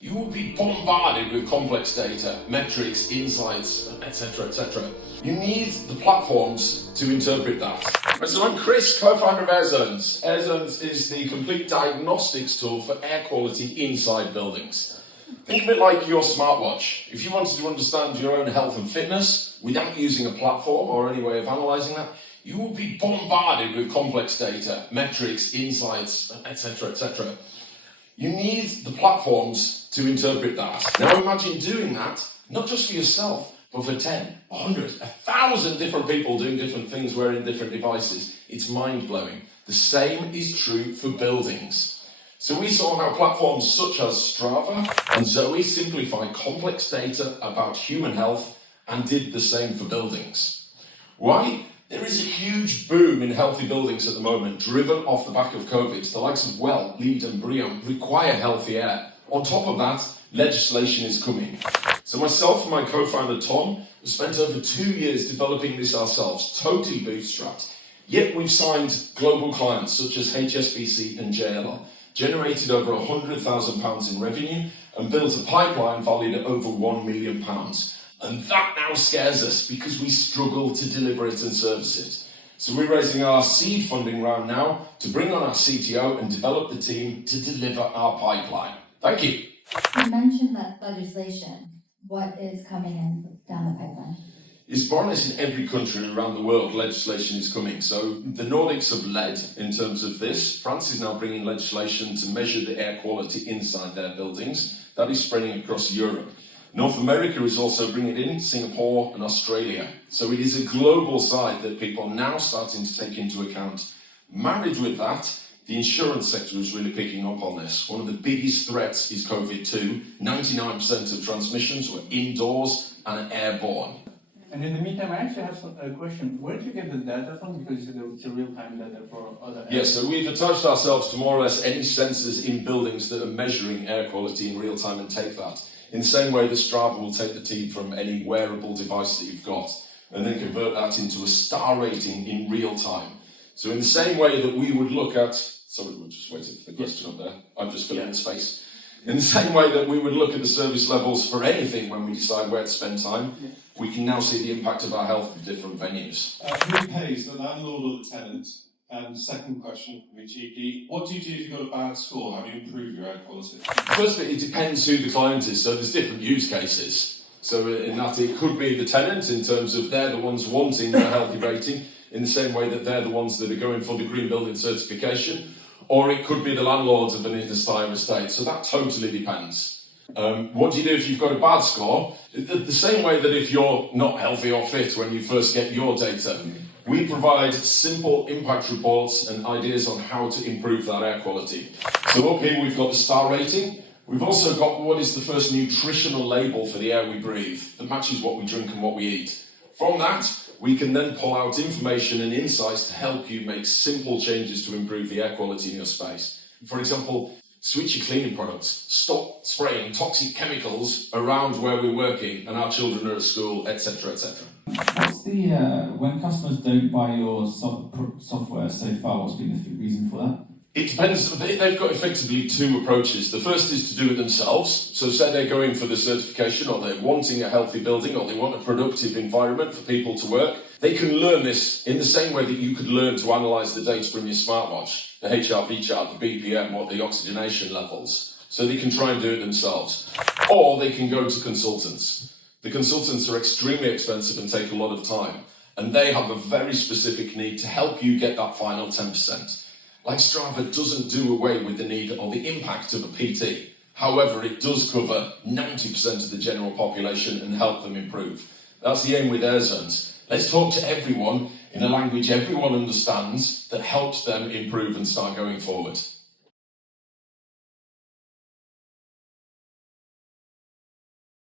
You will be bombarded with complex data, metrics, insights, etc., etc. You need the platforms to interpret that. So I'm Chris, co-founder of AirZones. AirZones is the complete diagnostics tool for air quality inside buildings. Think of it like your smartwatch. If you wanted to understand your own health and fitness without using a platform or any way of analysing that, you will be bombarded with complex data, metrics, insights, etc., etc. You need the platforms to interpret that. Now imagine doing that, not just for yourself, but for 10, 100, 1,000 different people doing different things, wearing different devices. It's mind-blowing. The same is true for buildings. So we saw how platforms such as Strava and Zoe simplify complex data about human health and did the same for buildings. Why? There is a huge boom in healthy buildings at the moment, driven off the back of COVID. The likes of Well, Lead and Briam require healthy air. On top of that, legislation is coming. So myself and my co-founder Tom have spent over 2 years developing this ourselves, totally bootstrapped. Yet we've signed global clients such as HSBC and JLR, generated over £100,000 in revenue and built a pipeline valued at over £1 million. And that now scares us because we struggle to deliver it and service it. So we're raising our seed funding round now to bring on our CTO and develop the team to deliver our pipeline. Thank you. You mentioned that legislation. What is coming in down the pipeline? It's more or less in every country around the world, legislation is coming. So the Nordics have led in terms of this. France is now bringing legislation to measure the air quality inside their buildings. That is spreading across Europe. North America is also bringing it in, Singapore and Australia. So it is a global side that people are now starting to take into account. Married with that, the insurance sector is really picking up on this. One of the biggest threats is COVID-2. 99% of transmissions were indoors and airborne. And in the meantime, I actually have a question. Where do you get the data from? Because it's a real-time data for other areas. Yes, so we've attached ourselves to more or less any sensors in buildings that are measuring air quality in real time and take that. In the same way that Strava will take the feed from any wearable device that you've got and then convert that into a star rating in real time. So in the same way that we would look at, sorry, we're just waiting for the question up there. I'm just filling in space. In the same way that we would look at the service levels for anything when we decide where to spend time, we can now see the impact of our health in different venues. Who pays, the landlord or the tenant? And second question, for me cheeky, what do you do if you've got a bad score? How do you improve your air quality? Firstly, it depends who the client is, so there's different use cases. So in that it could be the tenant in terms of they're the ones wanting a healthy rating, in the same way that they're the ones that are going for the green building certification, or it could be the landlords of an entire estate. So that totally depends. What do you do if you've got a bad score? The same way that if you're not healthy or fit when you first get your data, we provide simple impact reports and ideas on how to improve that air quality. So up here we've got the star rating. We've also got what is the first nutritional label for the air we breathe that matches what we drink and what we eat. From that, we can then pull out information and insights to help you make simple changes to improve the air quality in your space. For example, switch your cleaning products, stop spraying toxic chemicals around where we're working and our children are at school, etc., etc. What's the, when customers don't buy your software so far, what's been the reason for that? It depends. They've got effectively two approaches. The first is to do it themselves. So say they're going for the certification, or they're wanting a healthy building, or they want a productive environment for people to work. They can learn this in the same way that you could learn to analyse the data from your smartwatch, the HRV chart, the BPM, or the oxygenation levels. So they can try and do it themselves. Or they can go to consultants. The consultants are extremely expensive and take a lot of time. And they have a very specific need to help you get that final 10%. Like Strava doesn't do away with the need or the impact of a PT. However, it does cover 90% of the general population and help them improve. That's the aim with AirZones. Let's talk to everyone in a language everyone understands that helps them improve and start going forward.